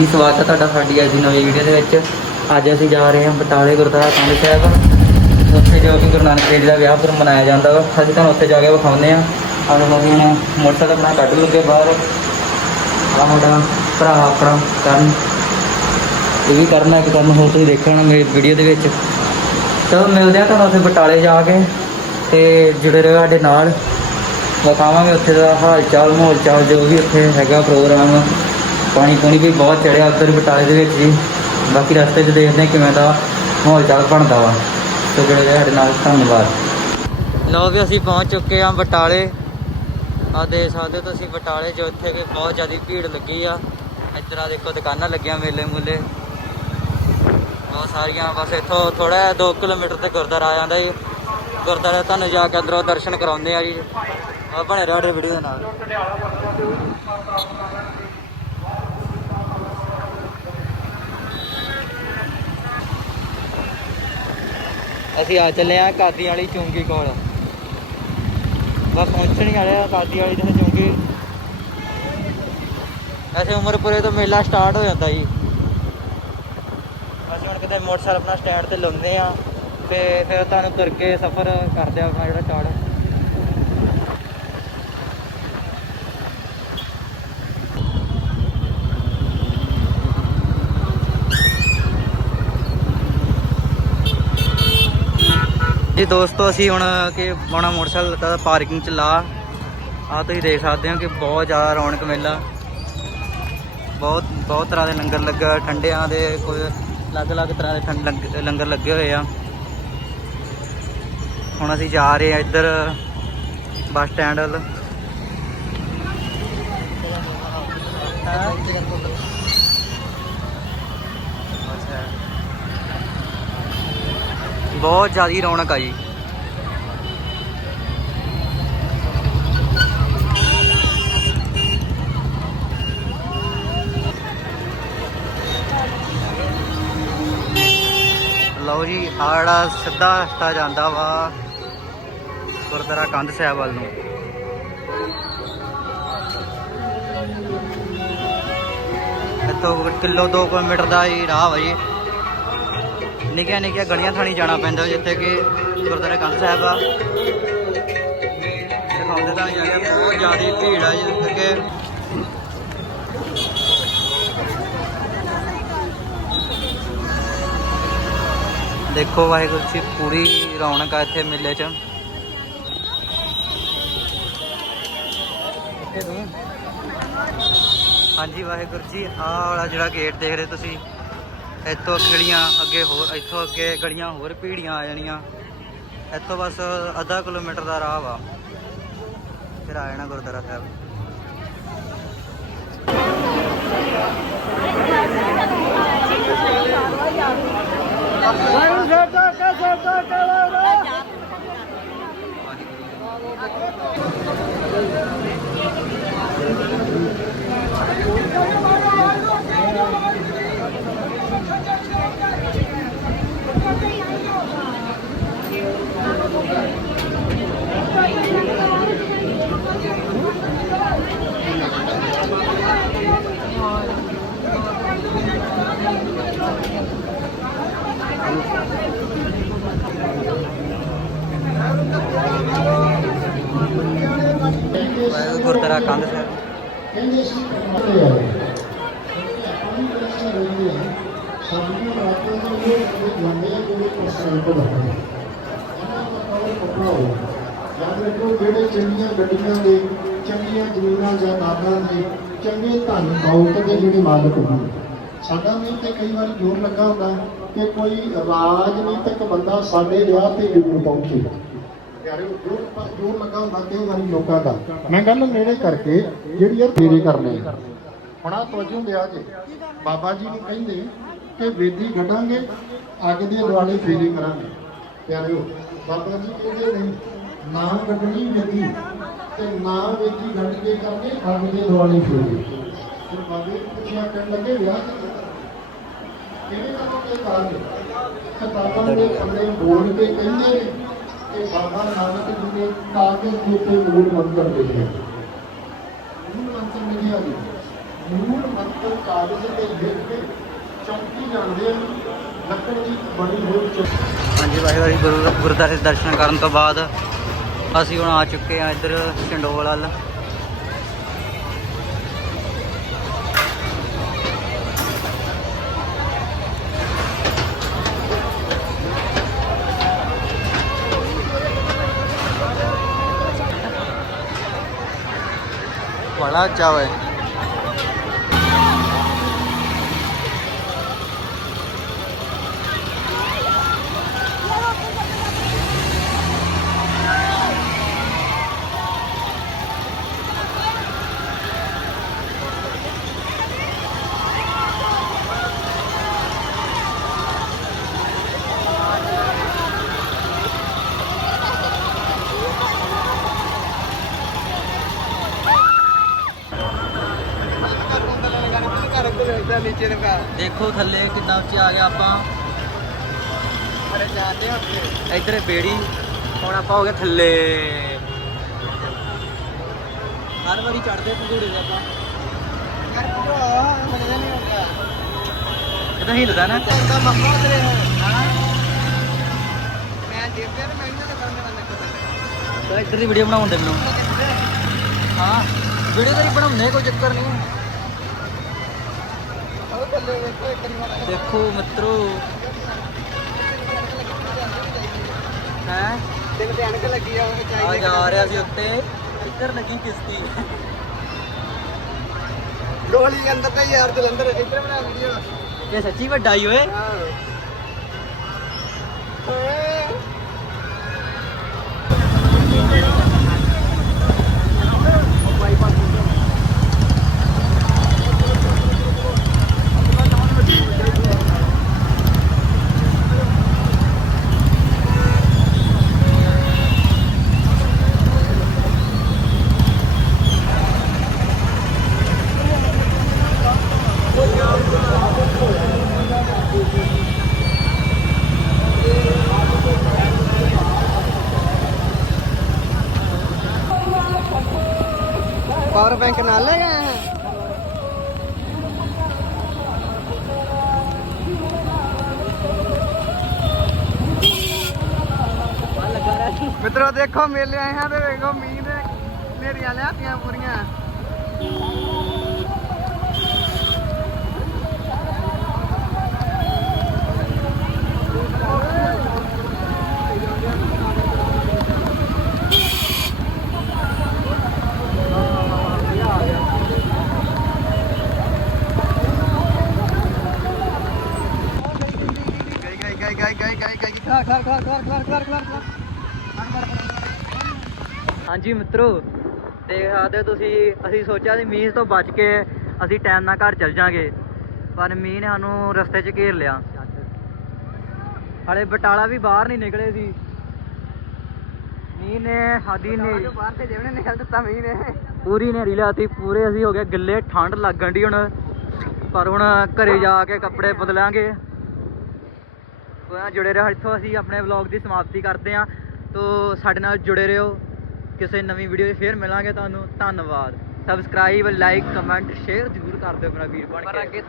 ਜੀ, ਸਵਾਗਤ ਹੈ ਤੁਹਾਡਾ ਸਾਡੀ ਅੱਜ ਦੀ ਨਵੀਂ ਵੀਡੀਓ ਦੇ ਵਿੱਚ। ਅੱਜ ਅਸੀਂ ਜਾ ਰਹੇ ਹਾਂ ਬਟਾਲੇ ਗੁਰਦੁਆਰਾ ਕੰਧ ਸਾਹਿਬ। ਉੱਥੇ ਜੋ ਕਿ ਗੁਰੂ ਨਾਨਕ ਦੇਵ ਜੀ ਦਾ ਵਿਆਹ ਪੁਰਬ ਮਨਾਇਆ ਜਾਂਦਾ ਵਾ। ਅਸੀਂ ਤੁਹਾਨੂੰ ਉੱਥੇ ਜਾ ਕੇ ਵਿਖਾਉਂਦੇ ਹਾਂ। ਆਹ ਅਸੀਂ ਹੁਣ ਮੋਟਰਸਾਈਕਲ ਆਪਣਾ ਕੱਢ ਲੁੱਗੇ ਬਾਹਰ। ਆਹ ਸਾਡਾ ਭਰਾ ਆਪਣਾ, ਕਰਨ। ਇਹ ਵੀ ਕਰਨਾ, ਇੱਕ ਕੰਮ ਹੋਰ ਤੁਸੀਂ ਦੇਖਣਾ ਮੇਰੀ ਵੀਡੀਓ ਦੇ ਵਿੱਚ। ਚਲੋ, ਮਿਲਦੇ ਆ ਤੁਹਾਨੂੰ ਉੱਥੇ ਬਟਾਲੇ ਜਾ ਕੇ ਤੇ ਜੁੜੇ ਰਹੋ ਸਾਡੇ ਨਾਲ। ਵਿਖਾਵਾਂਗੇ ਉੱਥੇ ਦਾ ਹਾਲ ਚਾਲ ਮਾਹੌਲ ਚਾਲ ਜੋ ਵੀ ਉੱਥੇ ਹੈਗਾ ਪ੍ਰੋਗਰਾਮ। ਪਾਣੀ ਪੂਣੀ ਵੀ ਬਹੁਤ ਚੜਿਆ ਉੱਧਰ ਬਟਾਲੇ ਦੇ ਵਿੱਚ ਜੀ। ਬਾਕੀ ਰਸਤੇ 'ਚ ਦੇਖਦੇ ਹਾਂ ਕਿਵੇਂ ਦਾ ਮਾਹੌਲ ਚਾਲ ਬਣਦਾ ਵਾ। ਤੇ ਜੁੜੇ ਸਾਡੇ ਨਾਲ ਧੰਨਵਾਦ। ਲਓ ਵੀ ਅਸੀਂ ਪਹੁੰਚ ਚੁੱਕੇ ਹਾਂ ਬਟਾਲੇ। ਆ ਦੇਖ ਸਕਦੇ ਹੋ ਤੁਸੀਂ ਬਟਾਲੇ ਜੋ ਇੱਥੇ ਵੀ ਬਹੁਤ ਜ਼ਿਆਦਾ ਭੀੜ ਲੱਗੀ ਆ। ਇੱਧਰ ਆ ਦੇਖੋ ਦੁਕਾਨਾਂ ਲੱਗੀਆਂ ਮੇਲੇ ਮੂਲੇ। ਬਹੁਤ ਸਾਰੀਆਂ, ਬਸ ਇੱਥੋਂ ਥੋੜਾ 2 ਕਿਲੋਮੀਟਰ ਤੇ ਗੁਰਦੁਆਰਾ ਆ ਜਾਂਦਾ ਜੀ। ਗੁਰਦੁਆਰਾ ਤੁਹਾਨੂੰ ਜਾ ਕੇ ਅੰਦਰੋਂ ਦਰਸ਼ਨ ਕਰਾਉਂਦੇ ਆ ਜੀ। ਆ ਬਣੇ ਰਹੋ ਵੀਡੀਓ ਦੇ ਨਾਲ। ਅਸੀਂ ਆ ਚੱਲੇ ਆ ਕਾਦੀ ਵਾਲੀ ਚੁੰਗੀ ਕੋਲ। ਬਸ ਪਹੁੰਚਣ ਹੀ ਵਾਲੇ ਆ ਕਾਦੀ ਵਾਲੀ ਤੇ ਚੁੰਗੀ। ਐਸੇ ਉਮਰਪੁਰੇ ਤੋਂ ਮੇਲਾ ਸਟਾਰਟ ਹੋ ਜਾਂਦਾ ਜੀ। ਅਸੀਂ ਹੁਣ ਕਿਤੇ ਮੋਟਰਸਾਈਕਲ ਆਪਣਾ ਸਟੈਂਡ ਤੇ ਲਾਉਂਦੇ ਆ। ਤੇ ਫਿਰ ਤੁਹਾਨੂੰ ਤੁਰ ਕੇ ਸਫ਼ਰ ਕਰਦੇ ਆ ਆਪਣਾ ਜਿਹੜਾ ਸਟਾਰਟ ਜੀ ਦੋਸਤੋ, ਅਸੀਂ ਹੁਣ ਕਿ ਆਪਣਾ ਮੋਟਰਸਾਈਕਲ ਦਾ ਪਾਰਕਿੰਗ ਚ ਲਾ। ਆ ਤੁਸੀਂ ਦੇਖ ਸਕਦੇ ਹੋ ਕਿ ਬਹੁਤ ਜ਼ਿਆਦਾ ਰੌਣਕ ਮੇਲਾ। ਬਹੁਤ ਬਹੁਤ ਤਰ੍ਹਾਂ ਦੇ ਲੰਗਰ ਲੱਗਾ ਠੰਡਿਆਂ ਦੇ ਕੋਈ ਅਲੱਗ-ਅਲੱਗ ਤਰ੍ਹਾਂ ਦੇ ਠੰਡ ਲੰਗ- ਲੰਗਰ ਲੱਗੇ ਹੋਏ ਆ। ਹੁਣ ਅਸੀਂ ਜਾ ਰਹੇ ਆ ਇੱਧਰ ਬੱਸ ਸਟੈਂਡ ਵੱਲ। ਬਹੁਤ ਜ਼ਿਆਦਾ ਰੌਣਕ ਆ ਜੀ। ਲਓ ਜੀ ਆੜਾ ਸਿੱਧਾ ਰਸਤਾ ਜਾਂਦਾ ਵਾ ਗੁਰਦੁਆਰਾ ਕੰਧ ਸਾਹਿਬ ਵੱਲ ਨੂੰ। ਇੱਥੋਂ ਕਿਲੋ 2 ਕਿਲੋਮੀਟਰ ਦਾ ਹੀ ਰਾਹ ਵਾ ਜੀ। ਨਿੱਕੀਆਂ ਨਿੱਕੀਆਂ ਗਲੀਆਂ ਥਾਣੀ ਜਾਣਾ ਪੈਂਦਾ ਜਿੱਥੇ ਕਿ ਗੁਰਦੁਆਰਾ ਕੰਧ ਸਾਹਿਬ ਆ। ਦਿਖਾਉਂਦੇ ਤਾਂ ਜਾ ਕੇ ਬਹੁਤ ਜ਼ਿਆਦਾ ਭੀੜ ਆ ਜਿੱਥੇ ਕਿ ਦੇਖੋ ਵਾਹਿਗੁਰੂ ਜੀ, ਪੂਰੀ ਰੌਣਕ ਆ ਇੱਥੇ ਮੇਲੇ 'ਚ। ਹਾਂਜੀ ਵਾਹਿਗੁਰੂ ਜੀ, ਆਹ ਵਾਲਾ ਜਿਹੜਾ ਗੇਟ ਦੇਖ ਰਹੇ ਤੁਸੀਂ। ਇੱਥੋਂ ਗਲੀਆਂ ਅੱਗੇ ਹੋਰ, ਇੱਥੋਂ ਅੱਗੇ ਗਲੀਆਂ ਹੋਰ ਪੀੜੀਆਂ ਆ ਜਾਣੀਆਂ। ਇੱਥੋਂ ਬਸ ਅੱਧਾ ਕਿਲੋਮੀਟਰ ਦਾ ਰਾਹ ਵਾ। ਫਿਰ ਆ ਜਾਣਾ ਗੁਰਦੁਆਰਾ ਸਾਹਿਬ ਵਾਹਿਗੁਰੂ ਗੁਰਦੁਆਰਾ ਕੰਧ ਸਾਹਿਬ ਕਹਿੰਦੇ ਸੀ ਕਿ ਆਪਣੀ ਪ੍ਰਸ਼ਨ ਹੋਈ ਹੈ ਸਾਡੀਆਂ ਰਾਤਾਂ ਦੇ ਲੋਕ ਜਾਂਦੇ ਆ ਜਿਹੜੇ ਪ੍ਰਸ਼ਨ ਤੋਂ ਰੱਖਦੇ ਇਹਨਾਂ ਦਾ ਕੋਈ ਪਕੜਾ ਹੋ। ਯਾਦ ਰੱਖੋ, ਜਿਹੜੇ ਚੰਗੀਆਂ ਗੱਡੀਆਂ ਦੇ, ਚੰਗੀਆਂ ਜ਼ਮੀਨਾਂ ਜਾਇਦਾਦਾਂ ਦੇ, ਚੰਗੇ ਧਨ, ਦੌਲਤ ਦੇ ਜਿਹੜੇ ਮਾਲਕ ਹੋਣ ਸਾਡਾ ਵੀ ਤੇ ਕਈ ਵਾਰੀ ਜ਼ੋਰ ਲੱਗਾ ਹੁੰਦਾ ਕਿ ਕੋਈ ਰਾਜਨੀਤਿਕ ਬੰਦਾ ਸਾਡੇ ਵਿਆਹ ਤੇ ਜ਼ਰੂਰ ਪਹੁੰਚੇ ਪਿਆਰੇ ਜੋਰ ਜੋਰ ਲੱਗਾ ਹੁੰਦਾ ਕਈ ਵਾਰੀ ਲੋਕਾਂ ਦਾ। ਮੈਂ ਗੱਲ ਨੇੜੇ ਕਰਕੇ ਜਿਹੜੀ ਯਾਰ ਫੇਰੇ ਕਰਨੇ ਆ। ਹੁਣ ਆ ਤਵੱਜੋ ਦਿਆ ਜੇ ਬਾਬਾ ਜੀ ਨੂੰ ਕਹਿੰਦੇ ਕਿ ਵੇਦੀ ਗੱਡਾਂਗੇ ਅੱਗ ਦੇ ਦੁਆਲੇ ਫੇਰੇ ਕਰਾਂਗੇ। ਪਿਆਰਿਓ, ਬਾਬਾ ਜੀ ਕਹਿੰਦੇ ਨਹੀਂ ਨਾ ਗੱਡਣੀ ਵੇਦੀ, ਤੇ ਨਾ ਵੇਦੀ ਗੱਡ ਕੇ ਕਰਨੇ ਅੱਗ ਦੇ ਦੁਆਲੇ ਫੇਰੇ। ਫਿਰ ਬਾਬੇ ਨੂੰ ਪੁੱਛਿਆ ਕਰਨ ਲੱਗੇ, ਵਿਆਹ ਕਿਹੜੇ ਨਾਲੋਂ ਕੇ ਕਾਰਨ ਕਿਤਾਬਾਂ ਦੇ ਪੱਲੇ ਬੋਲ ਕੇ ਕਹਿੰਦੇ ਨੇ ਕਿ ਬਾਬਾ ਨਾਨਕ ਜੀ ਨੇ ਕਾਗਜ਼ ਦੇ ਉੱਤੇ ਮੂਲ ਮੰਤਰ ਲਿਖਿਆ ਮੂਲ ਮੰਤਰ ਲਿਖਿਆ ਜੀ। ਮੂਲ ਮੰਤਰ ਕਾਗਜ਼ ਤੇ ਲਿਖ ਕੇ ਚੌਂਕੀ ਜਾਂਦੇ ਹਨ ਲੱਕੜ ਦੀ ਬਣੀ ਹੋਈ ਚੌਂਕੀ। ਹਾਂਜੀ, ਵਾਹਿਗੁਰੂ ਜੀ, ਗੁਰੂ ਗੁਰਦੁਆਰੇ ਦੇ ਦਰਸ਼ਨ ਕਰਨ ਤੋਂ ਬਾਅਦ ਅਸੀਂ ਹੁਣ ਆ ਚੁੱਕੇ ਆ ਇੱਧਰ ਚੰਡੋਲ ਵੱਲ। Mà lá! ਦੇਖੋ ਥੱਲੇ ਕਿੰਨਾ ਉੱਚੇ ਆ ਗਿਆ ਆਪਾਂ। ਇੱਧਰ ਬੇੜੀ ਹੁਣ ਆਪਾਂ ਹੋ ਗਏ ਥੱਲੇ। ਹਰ ਵਾਰੀ ਚੜਦੇ ਪੰਘੂੜੇ ਦੇ ਆਪਾਂ। ਇਹ ਤਾਂ ਹਿੱਲਦਾ ਨਾ। ਤਾਂ ਇੱਧਰ ਦੀ ਵੀਡੀਓ ਬਣਾਉਣ ਦੇ ਮੈਨੂੰ। ਹਾਂ। ਵੀਡੀਓ ਤੇਰੀ ਬਣਾਉਂਦੇ ਕੋਈ ਚੱਕਰ ਨਹੀਂ। ਦੇਖੋ ਮਿੱਤਰੋ। ਹੈ? ਆ ਜਾ ਰਿਹਾ ਸੀ ਉੱਤੇ। ਇੱਧਰ ਲੱਗੀ ਕਿਸ਼ਤੀ? ਗੋਲੀ ਅੰਦਰ ਤੇ ਯਾਰ ਜਲੰਧਰ ਇੱਧਰ ਬਣਾ ਵੀਡੀਓ ਇਹ ਸੱਚੀ ਵੱਡਾ ਹੀ ਓਏ। ਪਾਵਰ ਬੈਂਕ ਨਾਲ ਲੈ ਗਏ ਮਿੱਤਰੋ, ਦੇਖੋ, ਮੇਲੇ ਆਏ ਹਾਂ ਤੇ ਵੇਖੋ ਮੀਂਹ ਦੇ ਨੇਰੀਆਂ ਲਿਆਤੀਆਂ ਪੂਰੀਆਂ। ਹਾਂਜੀ ਮਿੱਤਰੋ ਦੇਖ ਸਕਦੇ ਤੁਸੀਂ ਅਸੀਂ ਸੋਚਿਆ ਸੀ ਮੀਂਹ ਤੋਂ ਬਚ ਕੇ ਅਸੀਂ ਟਾਈਮ ਨਾਲ ਘਰ ਚੱਲ ਜਾਾਂਗੇ ਪਰ ਮੀਂਹ ਨੇ ਸਾਨੂੰ ਰਸਤੇ 'ਚ ਘੇਰ ਲਿਆ। ਹਲੇ ਬਟਾਲਾ ਵੀ ਬਾਹਰ ਨਹੀਂ ਨਿਕਲੇ ਸੀ। ਮੀਂਹ ਨੇ ਸਾਡੀ ਨੇ ਬਾਹਰ ਤੇ ਜਿਵਨੇ ਨਿਕਲ ਦਿੱਤਾ ਮੀਂਹ ਨੇ। ਪੂਰੀ ਨੇਰੀ ਲਾਤੀ ਪੂਰੇ ਅਸੀਂ ਹੋ ਗਏ ਗਿੱਲੇ ਠੰਡ ਲੱਗਣ ਦੀ ਹੁਣ। ਪਰ ਹੁਣ ਘਰੇ ਜਾ ਕੇ ਕੱਪੜੇ ਬਦਲਾਂਗੇ। ਤੋ ਐਂ ਜੁੜੇ ਰਹੋ। ਇੱਥੋਂ ਅਸੀਂ ਆਪਣੇ ਵਲੌਗ ਦੀ ਸਮਾਪਤੀ ਕਰਦੇ ਹਾਂ। ਤੋ ਸਾਡੇ ਨਾਲ ਜੁੜੇ ਰਹੋ। ਕਿਸੇ ਨਵੀਂ ਵੀਡੀਓ 'ਚ ਫੇਰ ਮਿਲਾਂਗੇ ਤੁਹਾਨੂੰ। ਧੰਨਵਾਦ। ਸਬਸਕ੍ਰਾਈਬ ਲਾਈਕ ਕਮੈਂਟ ਸ਼ੇਅਰ ਜ਼ਰੂਰ ਕਰ ਦਿਓ ਮੇਰਾ ਵੀਰ ਬਣ ਕੇ।